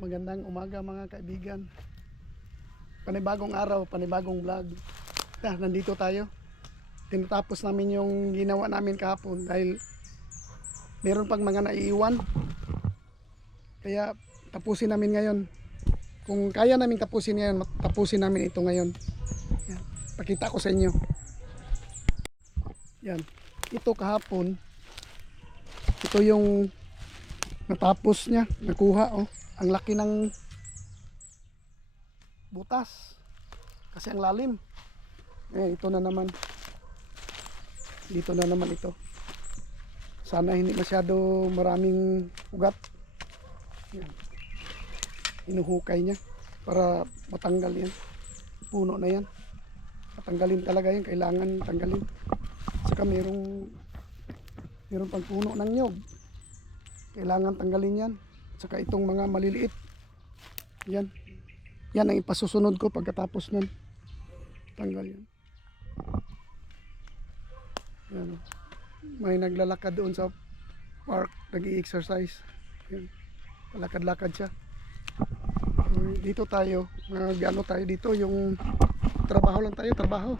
Magandang umaga mga kaibigan. Panibagong araw, panibagong vlog. Nandito tayo. Tinatapos namin yung ginawa namin kahapon dahil meron pang mga naiiwan. Kaya tapusin namin ngayon. Kung kaya namin tapusin ngayon, tapusin namin ito ngayon. Yan. Pakita ko sa inyo. Yan. Ito kahapon. Ito yung natapos niya, nakuha oh. Ang laki ng butas kasi ang lalim. Ito na naman. Dito na naman ito. Sana hindi masyado maraming ugat. Yan. Hinuhukay niya para matanggal yan. Puno na yan. Matanggalin talaga yan. Kailangan tanggalin. Saka mayroong pang puno ng nyog. Kailangan tanggalin yan. Saka itong mga maliliit. Yan. Yan ang ipasusunod ko pagkatapos nun. Tanggal yan. Yan. May naglalakad doon sa park. Nag-i-exercise. Yan. Palakad-lakad siya. Dito tayo. Ano tayo dito. Yung trabaho lang tayo. Trabaho.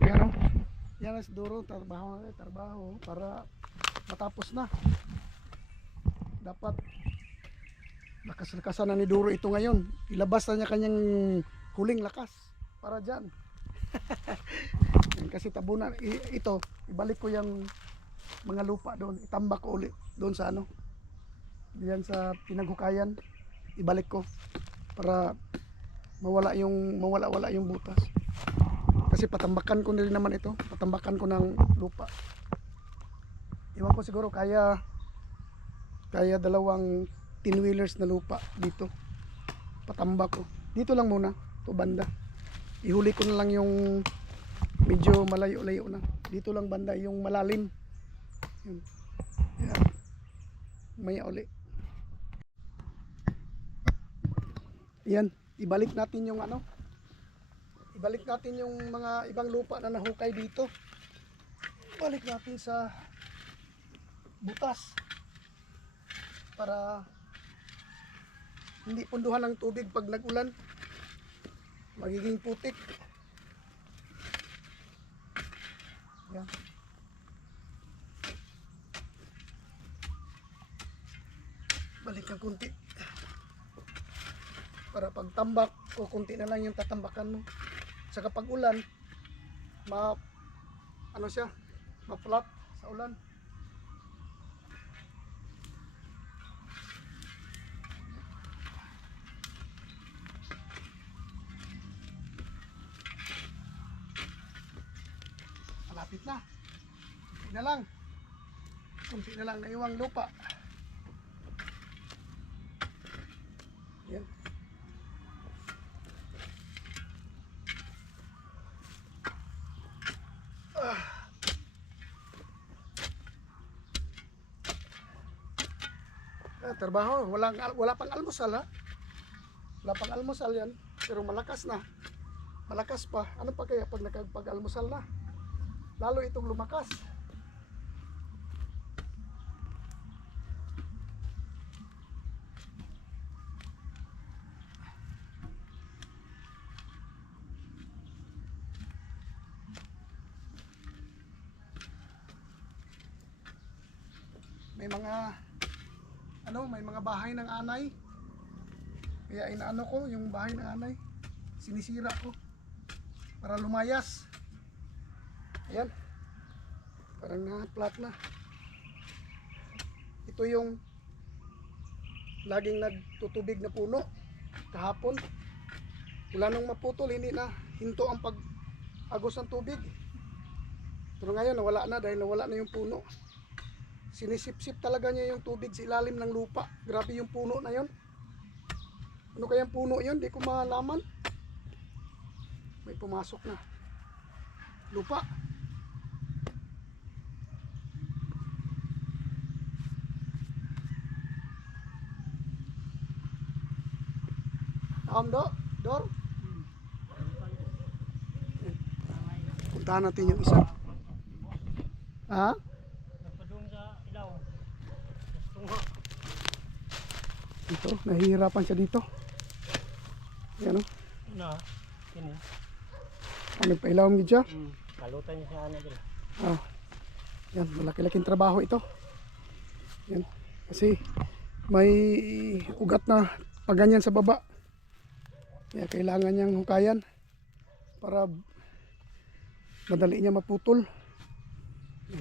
Yan o. Yan ang siguro. Trabaho. Para matapos na. Dapat lakas-lakasan na ni Duro ito ngayon. Ilabas na niya kanyang huling lakas para dyan. Kasi tabunan ito, ibalik ko yung mga lupa doon, itambak ko ulit doon sa ano, diyan sa pinaghukayan, ibalik ko para mawala yung butas. Kasi patambakan ko rin naman ito, patambakan ko ng lupa. Iwan ko siguro kaya dalawang 10-wheelers na lupa dito. Patambak ko. Dito lang muna, to banda. Ihuli ko na lang yung medyo malayo-layo na. Dito lang banda yung malalim. Yun. Yan. Maya uli. Yan, ibalik natin yung ano. Ibalik natin yung mga ibang lupa na nahukay dito. Balik natin sa butas. Para hindi punduhan ng tubig pag nag-ulan, magiging putik. Yan. Balik ng kunti para pag tambak o kunti na lang yung tatambakan mo. Saka pag ulan ma-flat sa ulan. Malapit na. Kunti na lang na iwang lupa. Yan. Trabaho, wala pang almusal ha. Wala pang almusal yan, pero malakas na. Malakas pa. Ano pa kaya pag nakapag-almusal na? Lalo itong lumakas. May mga bahay ng anay. Kaya inaano ko yung bahay ng anay. Sinisira ko para lumayas. Ayan. Parang na-flat na. Ito yung laging nagtutubig na puno kahapon. Wala nang maputol, hindi na hinto ang pag-agos ng tubig. Pero ngayon nawala na dahil nawala na yung puno. Sinisip-sip talaga niya yung tubig sa ilalim ng lupa. Grabe yung puno na yon. Ano kayang puno yon? Di ko malaman. May pumasok na lupa. Dor? Puntahan natin yung isa. Ha? Ito, nahihirapan siya dito. Yan o. Na, kini. Nagpailaw mo siya. Kalutan niya sa anak dito. Ah, yan, malaki-laking trabaho ito. Yan, kasi may ugat na paganyan sa baba. Kaya kailangan niyang hukayan para madali niya maputol.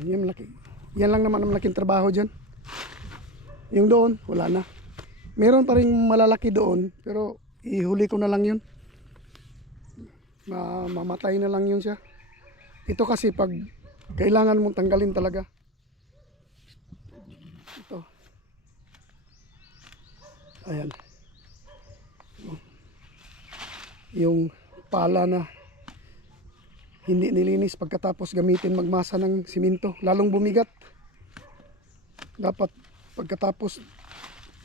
Yan, malaki. Yan lang naman ang malaking trabaho dyan. Yung doon, wala na. Meron pa rin malalaki doon, pero ihuli ko na lang yun. Mamatay na lang yun siya. Ito kasi pag kailangan mong tanggalin talaga. Ito. Ayan. Yung pala na hindi nilinis pagkatapos gamitin magmasa ng simento, lalong bumigat. Dapat pagkatapos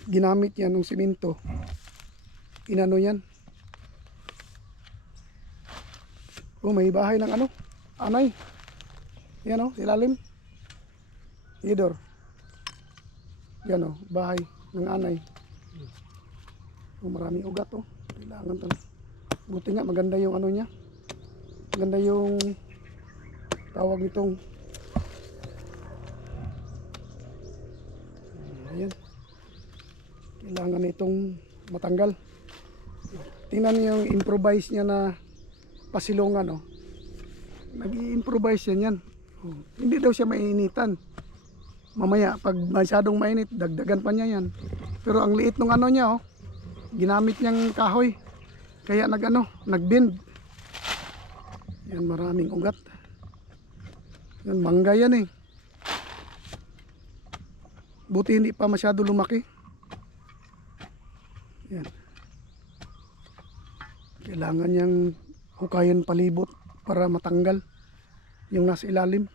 ginamit yan ng simento, inano yan. Oh, may bahay ng ano, anay. Yan o, ilalim. Idor. Yan o, bahay ng anay. Oh, maraming ugat o. Kailangan to. Buti nga maganda yung ano niya. Maganda yung tawag nitong. Ayan. Kailangan itong matanggal. Tingnan niyo yung improvise niya na pasilungan oh. Nag-i-improvise yan. Oh, hindi daw siya mainitan. Mamaya pag masyadong mainit, dagdagan pa niya yan. Pero ang liit ng ano niya oh. Ginamit niyang kahoy. Kaya nag-bend. Yan, maraming ugat. Yan, mangga yan eh. Buti hindi pa masyado lumaki. Yan. Kailangan niyang hukayan palibot para matanggal yung nasa ilalim.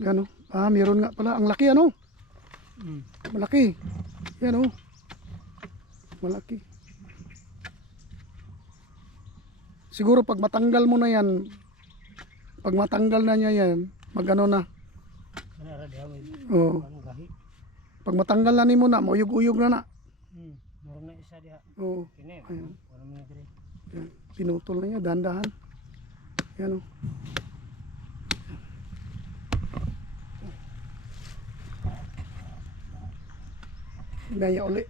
Yan o. Ah, meron nga pala. Ang laki ano? Malaki. Yan o. Malaki. Siguro pag matanggal mo na yan, pag matanggal na niya yan, magano na. Oo. Pag matanggal na ni mo na, mauyog-uyog na na. Meron na isa diha. Oo. Kini. Ayan. Wala man diri. Yan. Pinutol na niya, dahan-dahan. Yan o. Gaya uli.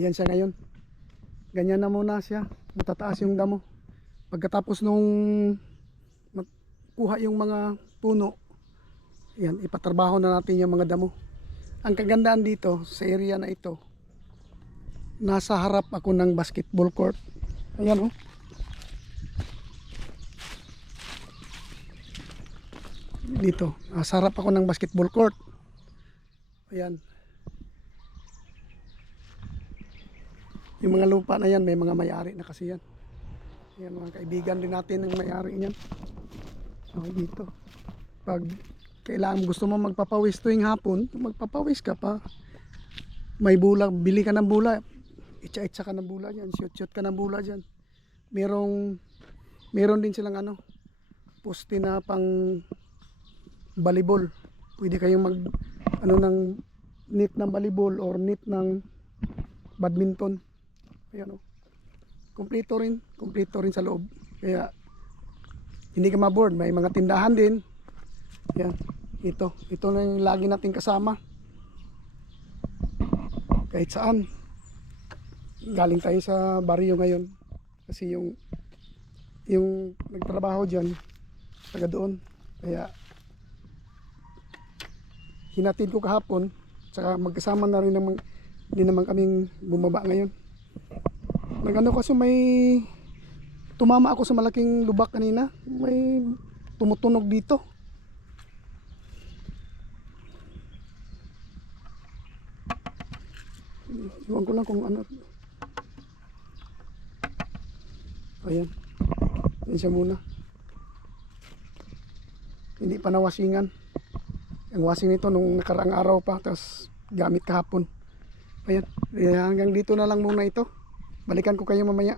Yan siya ngayon. Ganyan na muna siya. Matataas yung damo. Pagkatapos nung kuha yung mga puno, yan, ipatrabaho na natin yung mga damo. Ang kagandaan dito sa area na ito, nasa harap ako ng basketball court. Ayan oh. Dito, nasa harap ako ng basketball court. Ayan. Yung mga lupa na yan, may mga may-ari na kasi yan. Yan, mga kaibigan din natin ng may-ari niyan. So dito, pag kailangan gusto mo magpapawis tuwing hapon, magpapawis ka pa. May bula, bili ka ng bula, itsa-itsa ka ng bula dyan, shoot-shoot ka ng bula dyan. Meron din silang ano, poste na pang volleyball. Pwede kayong mag ano ng net ng volleyball or net ng badminton. Ayan o. Kompleto rin sa loob. Kaya hindi ka ma-board. May mga tindahan din. Ayan. Ito na yung lagi nating kasama. Kahit saan. Galing tayo sa baryo ngayon. Kasi yung nagtrabaho dyan, taga doon. Kaya hinatid ko kahapon. Saka magkasama na rin naman, hindi naman kaming bumaba ngayon. Nagano kasi may tumama ako sa malaking lubak kanina. May tumutunog dito. Iwan ko lang kung ano. Ayan. Yan siya muna. Hindi pa nawasingan. Ang wasing nito nung nakaraang araw pa. Tapos gamit kahapon. Ayan. Hanggang dito na lang muna ito. Balikan ko kayo mamaya.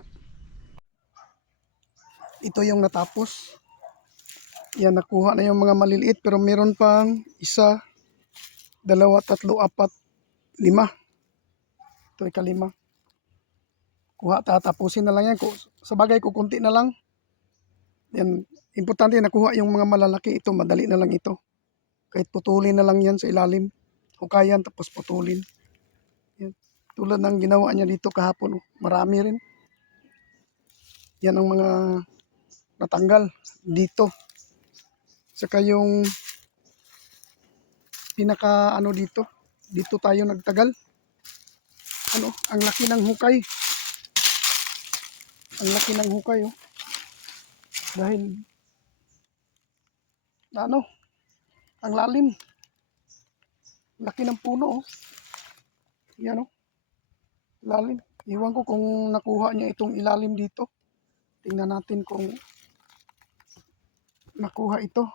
Ito yung natapos. Yan, nakuha na yung mga maliliit. Pero meron pang isa, dalawa, tatlo, apat, lima. Ito ikalima. Kuha, tatapusin na lang yan. Sa bagay, kukunti na lang. Yan, importante nakuha yung mga malalaki. Ito, madali na lang ito. Kahit putulin na lang yan sa ilalim. Hukayan, tapos putulin. Yan. Tulad ng ginawa niya dito kahapon. Marami rin. Yan ang mga natanggal dito. Saka yung pinaka ano dito. Dito tayo nagtagal. Ano, ang laki ng hukay. Ang laki ng hukay, oh. Dahil ano, ang lalim. Laki ng puno, oh. Yan, oh. Lalim. Iwan ko kung nakuha niya itong ilalim dito. Tingnan natin kung nakuha ito.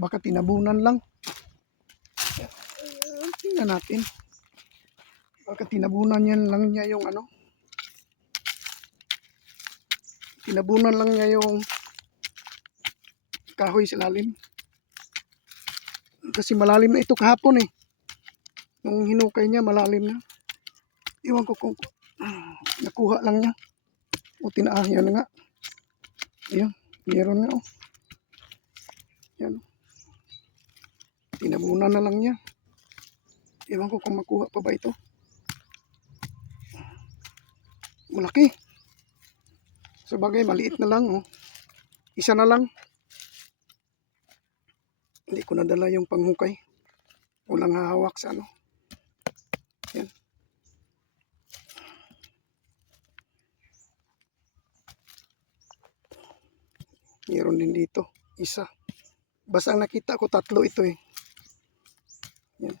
Baka tinabunan lang. Tingnan natin. Baka tinabunan lang niya yung ano. Tinabunan lang niya yung kahoy sa lalim. Kasi malalim na ito kahapon eh. Nung hinukay niya, malalim na. Iwan ko kung nakuha lang niya. O yan na nga. Ayan, meron na, oh. Yan. Tinabunan na lang niya. Iwan ko kung makuha pa ba ito. Malaki. Sa bagay, maliit na lang, oh. Isa na lang. Hindi ko nadala yung panghukay. Walang hahawak sa ano. Yan. Meron din dito. Isa. Basta ang nakita ko, tatlo ito eh. Yan.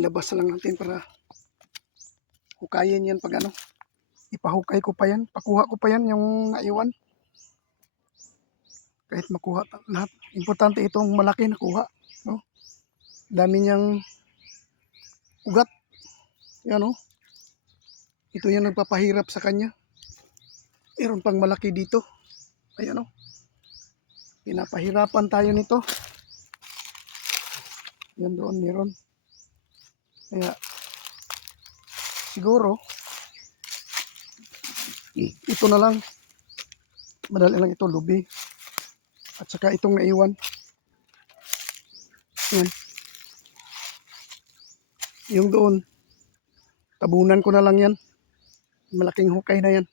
Ilabas lang natin para hukayin yan pag ano. Ipahukay ko pa yan. Pakuha ko pa yan yung naiwan. Kahit makuha lahat. Importante itong malaki nakuha. No? Dami niyang ugat. Yan, no? Ito yung nagpapahirap sa kanya. Meron pang malaki dito. Ayan, no? Pinapahirapan tayo nito. Yan doon meron. Kaya siguro ito na lang. Madali lang ito, lubi. At saka itong naiwan. Yan. Yung doon. Tabunan ko na lang yan. Malaking hukay na yan.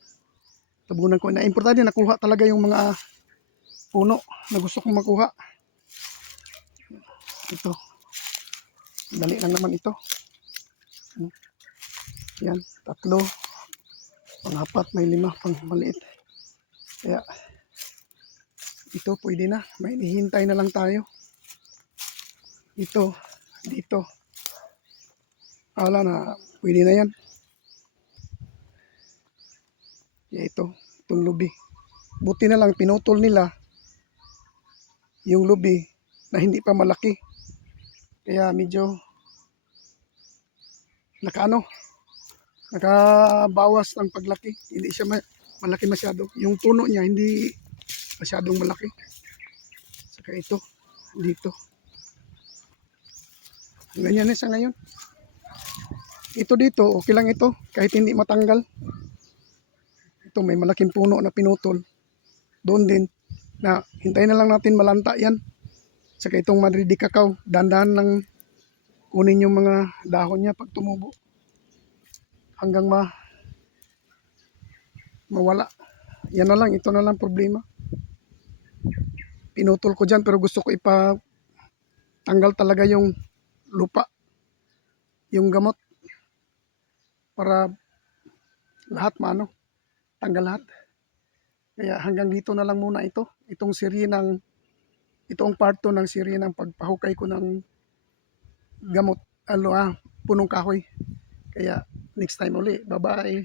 Tabunan ko na. Importante nakuha talaga yung mga puno na gusto kong makuha. Ito. Dali lang naman ito. Yan. 3. Pang-4. May 5 pang maliit. Kaya ito pwede na. May hihintay na lang tayo. Ito. Dito. Wala na. Pwede na yan. Kaya ito. Itong lubi. Buti na lang pinutol nila yung lubi na hindi pa malaki. Kaya medyo nakabawas ng paglaki. Hindi siya malaki masyado. Yung puno niya hindi masyadong malaki. Saka ito dito. Ganyan na sa ngayon. Ito dito, okay lang ito. Kahit hindi matanggal. Ito may malaking puno na pinutol. Doon din. Na hintayin na lang natin malanta yan. Saka itong Madrid de Cacao. Dandahan lang kunin yung mga dahon niya pag tumubo. Hanggang mawala. Yan na lang. Ito na lang problema. Pinutol ko dyan pero gusto ko ipatanggal talaga yung lupa. Yung gamot. Para lahat tanggal lahat. Kaya hanggang dito na lang muna ito. Itong part 2 ng serie ng pagpahukay ko ng gamot, punong kahoy. Kaya next time uli. Bye-bye.